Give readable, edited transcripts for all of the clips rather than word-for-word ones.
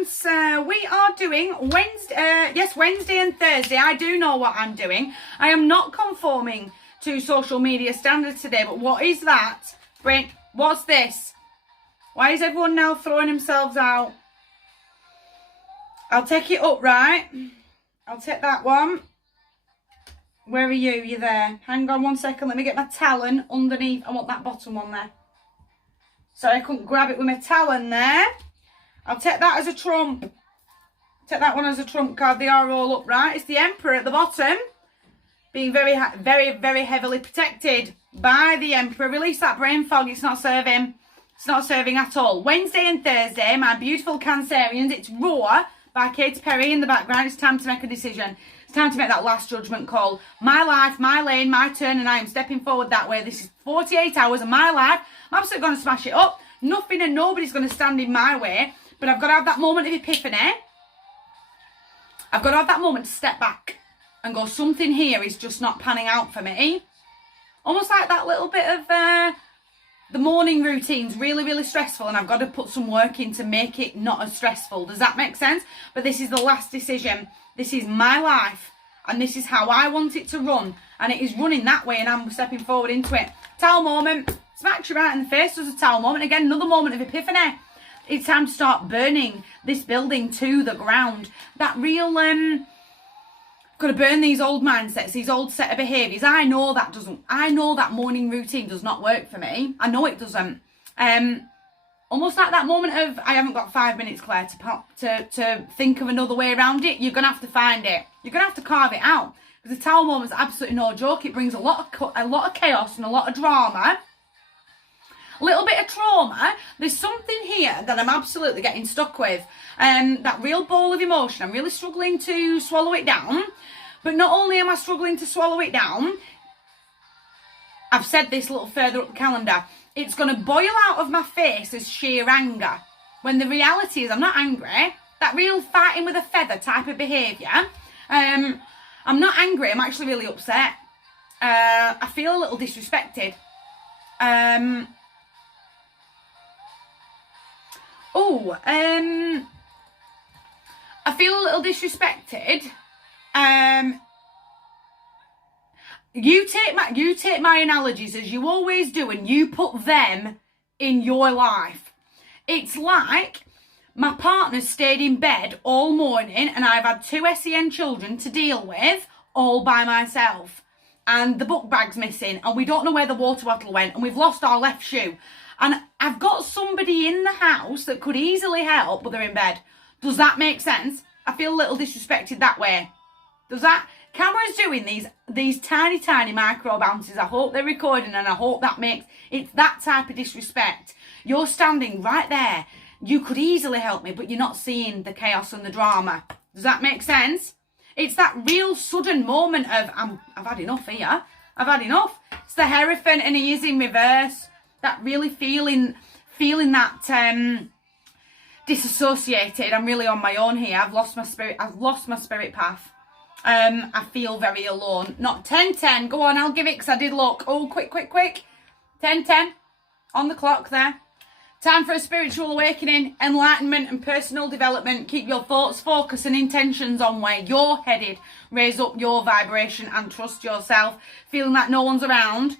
Hence, we are doing Wednesday and Thursday. I do know what I'm doing. I am not conforming to social media standards today, but what is that? Brain, what's this? Why is everyone now throwing themselves out? I'll take it up, right? I'll take that one. Where are you? You're there. Hang on 1 second. Let me get my talon underneath. I want that bottom one there. Sorry, I couldn't grab it with my talon there. I'll take that as a trump. Take that one as a trump card. They are all upright. It's the Emperor at the bottom. Being very, very heavily protected by the Emperor. Release that brain fog. It's not serving. It's not serving at all. Wednesday and Thursday, my beautiful Cancerians. It's Roar by Katy Perry in the background. It's time to make a decision. It's time to make that last judgment call. My life, my lane, my turn, and I am stepping forward that way. This is 48 hours of my life. I'm absolutely going to smash it up. Nothing and nobody's going to stand in my way. But I've got to have that moment of epiphany. I've got to have that moment to step back and go, something here is just not panning out for me. Almost like that little bit of the morning routine's really stressful, and I've got to put some work in to make it not as stressful. Does that make sense? But this is the last decision. This is my life, and this is how I want it to run, and it is running that way, and I'm stepping forward into it. Towel moment. Smacks you right in the face. There's a towel moment. Again, another moment of epiphany. It's time to start burning this building to the ground. That real, got to burn these old mindsets, these old set of behaviours. I know that morning routine does not work for me. I know it doesn't. Almost like that moment of, I haven't got 5 minutes, Claire, to think of another way around it. You're going to have to find it. You're going to have to carve it out. Because the towel moment's absolutely no joke. It brings a lot of chaos and a lot of drama. A little bit of trauma. There's something here that I'm absolutely getting stuck with. That real ball of emotion. I'm really struggling to swallow it down. But not only am I struggling to swallow it down, I've said this a little further up the calendar, it's going to boil out of my face as sheer anger. When the reality is I'm not angry. That real fighting with a feather type of behaviour. I'm not angry. I'm actually really upset. I feel a little disrespected. I feel a little disrespected. You take my analogies as you always do, and you put them in your life. It's like my partner stayed in bed all morning, and I've had 2 SEN children to deal with all by myself. And the book bag's missing, and we don't know where the water bottle went, and we've lost our left shoe. And I've got somebody in the house that could easily help, but they're in bed. Does that make sense? I feel a little disrespected that way. Does that? Camera's doing these tiny micro bounces. I hope they're recording, and I hope that makes... It's that type of disrespect. You're standing right there. You could easily help me, but you're not seeing the chaos and the drama. Does that make sense? It's that real sudden moment of, I've had enough here. I've had enough. It's the Hierophant, and he is in reverse. That really feeling that disassociated. I'm really on my own here. I've lost my spirit path. I feel very alone. Not 10:10. Go on, I'll give it because I did look. Oh, quick. 10:10 on the clock there. Time for a spiritual awakening, enlightenment and personal development. Keep your thoughts, focus and intentions on where you're headed. Raise up your vibration and trust yourself. Feeling that no one's around.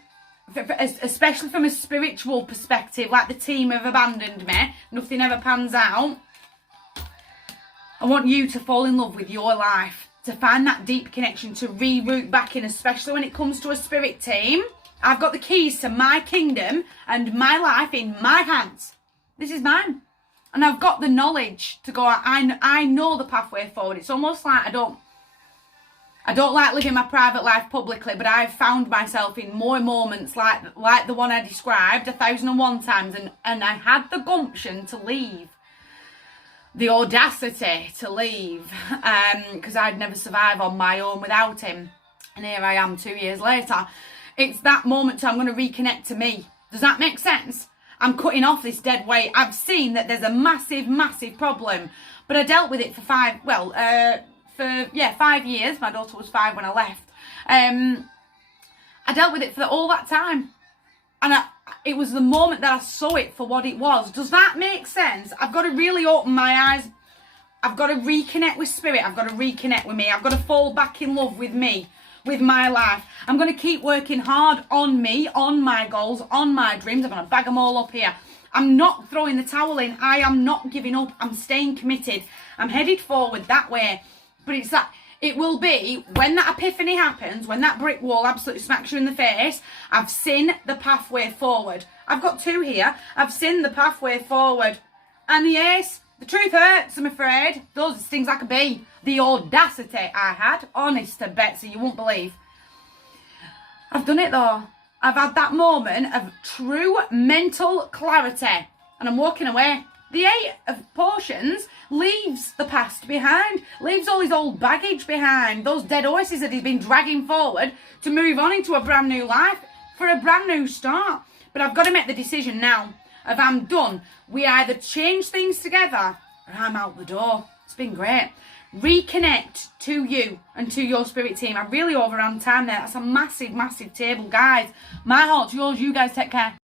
Especially from a spiritual perspective, like the team have abandoned me, nothing ever pans out. I want you to fall in love with your life, to find that deep connection, to reroute back in, especially when it comes to a spirit team. I've got the keys to my kingdom and my life in my hands. This is mine. And I've got the knowledge to go, I know the pathway forward. It's almost like I don't like living my private life publicly, but I've found myself in more moments like the one I described 1,001 times, and I had the gumption to leave. The audacity to leave, because I'd never survive on my own without him. And here I am 2 years later. It's that moment I'm going to reconnect to me. Does that make sense? I'm cutting off this dead weight. I've seen that there's a massive problem, but I dealt with it for 5 years. My daughter was 5 when I left. I dealt with it for all that time. And it was the moment that I saw it for what it was. Does that make sense? I've got to really open my eyes I've got to reconnect with spirit. I've got to reconnect with me. I've got to fall back in love with me, with my life. I'm going to keep working hard on me, on my goals, on my dreams. I'm going to bag them all up here. I'm not throwing the towel in. I am not giving up. I'm staying committed. I'm headed forward that way. But it's that, it will be when that epiphany happens, when that brick wall absolutely smacks you in the face, I've seen the pathway forward. I've got two here. I've seen the pathway forward. And the ace, the truth hurts, I'm afraid. Those stings like a bee. The audacity I had, honest to Betsy, you won't believe. I've done it though. I've had that moment of true mental clarity and I'm walking away. The Eight of Potions leaves the past behind, leaves all his old baggage behind, those dead horses that he's been dragging forward to move on into a brand new life for a brand new start. But I've got to make the decision now of I'm done. We either change things together or I'm out the door. It's been great. Reconnect to you and to your spirit team. I really overran time there. That's a massive, massive table, guys. My heart's yours. You guys take care.